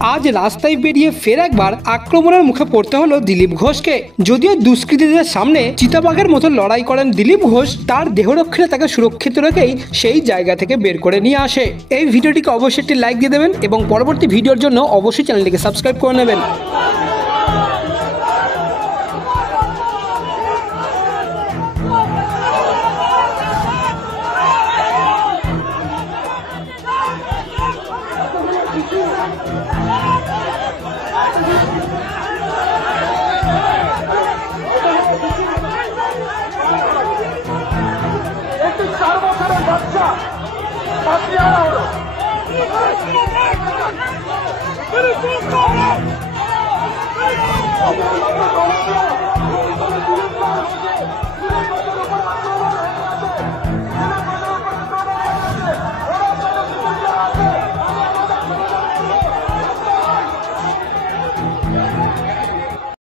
আজ রাস্তায় বেরিয়ে ফের একবার আক্রমণের মুখে পড়তে হলো দিলীপ ঘোষকে। যদিও দুষ্কৃতীদের সামনে চিতাবাঘের মতো লড়াই করেন দিলীপ ঘোষ, তার দেহরক্ষীরা তাকে সুরক্ষিত রেখেই সেই জায়গা থেকে বের করে নিয়ে আসে। এই ভিডিওটিকে অবশ্যই একটি লাইক দিয়ে দেবেন এবং পরবর্তী ভিডিওর জন্য অবশ্যই চ্যানেলটিকে সাবস্ক্রাইব করে নেবেন। একটি 4 বছরের বাচ্চা পাঠিয়ে আনা হলো।